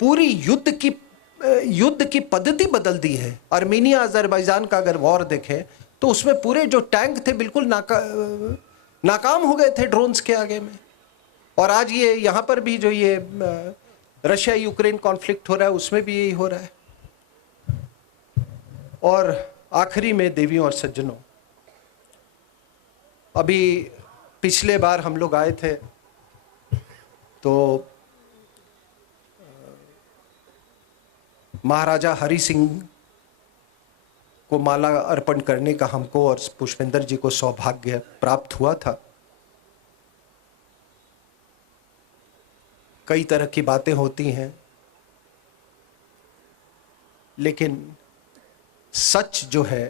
पूरी युद्ध की पद्धति बदल दी है। आर्मीनिया अजरबैजान का अगर वॉर देखें तो उसमें पूरे जो टैंक थे बिल्कुल नाकाम हो गए थे ड्रोन्स के आगे में। और आज ये यहाँ पर भी जो ये रशिया यूक्रेन कॉन्फ्लिक्ट हो रहा है, उसमें भी यही हो रहा है। और आखिरी में देवियों और सज्जनों, अभी पिछले बार हम लोग आए थे तो महाराजा हरि सिंह को माला अर्पण करने का हमको और पुष्पेंद्र जी को सौभाग्य प्राप्त हुआ था। कई तरह की बातें होती हैं, लेकिन सच जो है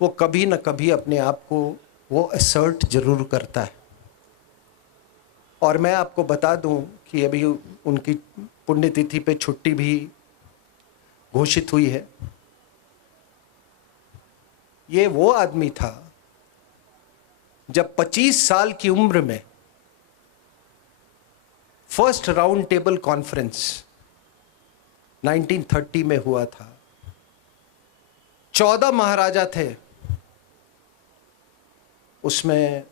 वो कभी न कभी अपने आप को वो असर्ट जरूर करता है। और मैं आपको बता दूं कि अभी उनकी पुण्यतिथि पे छुट्टी भी घोषित हुई है। ये वो आदमी था जब 25 साल की उम्र में फर्स्ट राउंड टेबल कॉन्फ्रेंस 1930 में हुआ था। 14 महाराजा थे, उसमें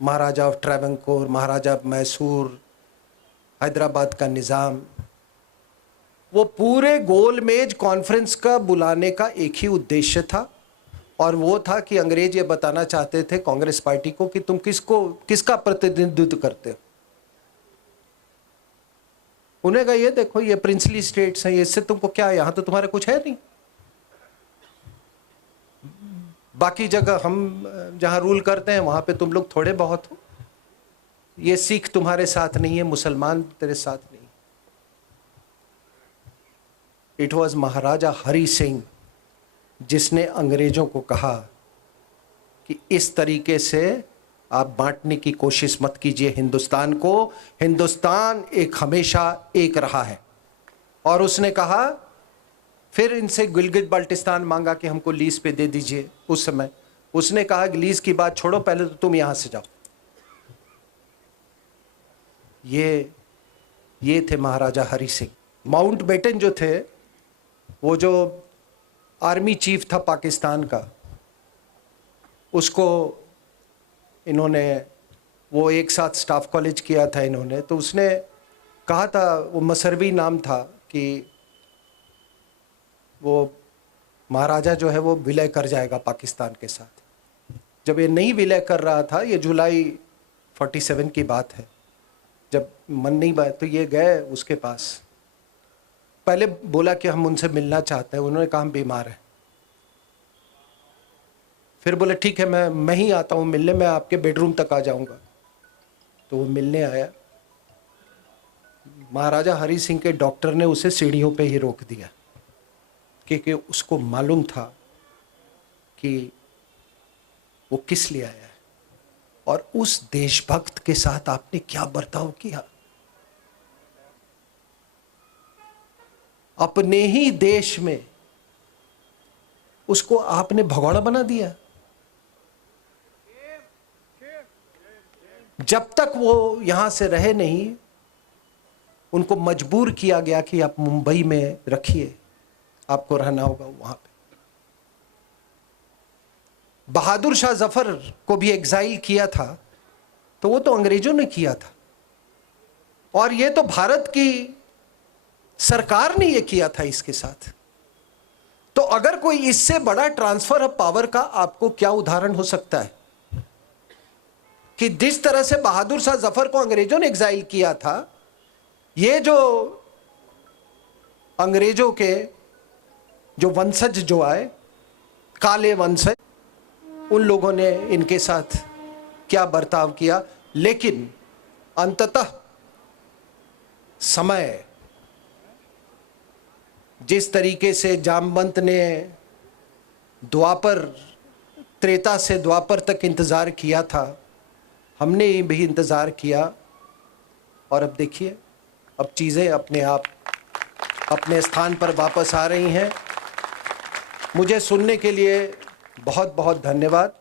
महाराजा ऑफ ट्रावंकोर, महाराजा ऑफ मैसूर, हैदराबाद का निज़ाम, वो पूरे गोलमेज कॉन्फ्रेंस का बुलाने का एक ही उद्देश्य था, और वो था कि अंग्रेज ये बताना चाहते थे कांग्रेस पार्टी को कि तुम किसका प्रतिनिधित्व करते हो। उन्हें कहा ये देखो, ये प्रिंसली स्टेट्स हैं, इससे तुमको क्या, यहां तो तुम्हारा कुछ है नहीं, बाकी जगह हम जहां रूल करते हैं वहां पे तुम लोग थोड़े बहुत हो, ये सिख तुम्हारे साथ नहीं है, मुसलमान तेरे साथ नहीं। इट वॉज महाराजा हरि सिंह जिसने अंग्रेजों को कहा कि इस तरीके से आप बांटने की कोशिश मत कीजिए हिंदुस्तान को, हिंदुस्तान एक हमेशा एक रहा है। और उसने कहा, फिर इनसे गिलगित बाल्टिस्तान मांगा कि हमको लीज पे दे दीजिए। उस समय उसने कहा कि लीज की बात छोड़ो, पहले तो तुम यहां से जाओ। ये थे महाराजा हरि सिंह। माउंटबेटन जो थे, वो जो आर्मी चीफ था पाकिस्तान का, उसको इन्होंने, वो एक साथ स्टाफ कॉलेज किया था इन्होंने, तो उसने कहा था, वो मसरवी नाम था, कि वो महाराजा जो है वो विलय कर जाएगा पाकिस्तान के साथ। जब ये नहीं विलय कर रहा था, ये जुलाई 47 की बात है, जब मन नहीं बात, तो ये गए उसके पास। पहले बोला कि हम उनसे मिलना चाहते हैं, उन्होंने कहा हम बीमार हैं। फिर बोले ठीक है, मैं ही आता हूँ मिलने, मैं आपके बेडरूम तक आ जाऊँगा। तो वो मिलने आया। महाराजा हरि सिंह के डॉक्टर ने उसे सीढ़ियों पे ही रोक दिया, क्योंकि उसको मालूम था कि वो किस लिए आया है और उस देशभक्त के साथ आपने क्या बर्ताव किया। अपने ही देश में उसको आपने भगोड़ा बना दिया। जब तक वो यहां से रहे नहीं, उनको मजबूर किया गया कि आप मुंबई में रखिए, आपको रहना होगा वहां पे। बहादुर शाह जफर को भी एग्जाइल किया था, तो वो तो अंग्रेजों ने किया था, और ये तो भारत की सरकार ने ये किया था इसके साथ। तो अगर कोई इससे बड़ा ट्रांसफर ऑफ पावर का आपको क्या उदाहरण हो सकता है कि जिस तरह से बहादुर शाह जफर को अंग्रेजों ने एग्जाइल किया था, ये जो अंग्रेजों के जो वंशज जो आए, काले वंशज, उन लोगों ने इनके साथ क्या बर्ताव किया। लेकिन अंततः समय, जिस तरीके से जामवंत ने द्वापर, त्रेता से द्वापर तक इंतज़ार किया था, हमने भी इंतज़ार किया, और अब देखिए, अब चीज़ें अपने आप अपने स्थान पर वापस आ रही हैं। मुझे सुनने के लिए बहुत बहुत धन्यवाद।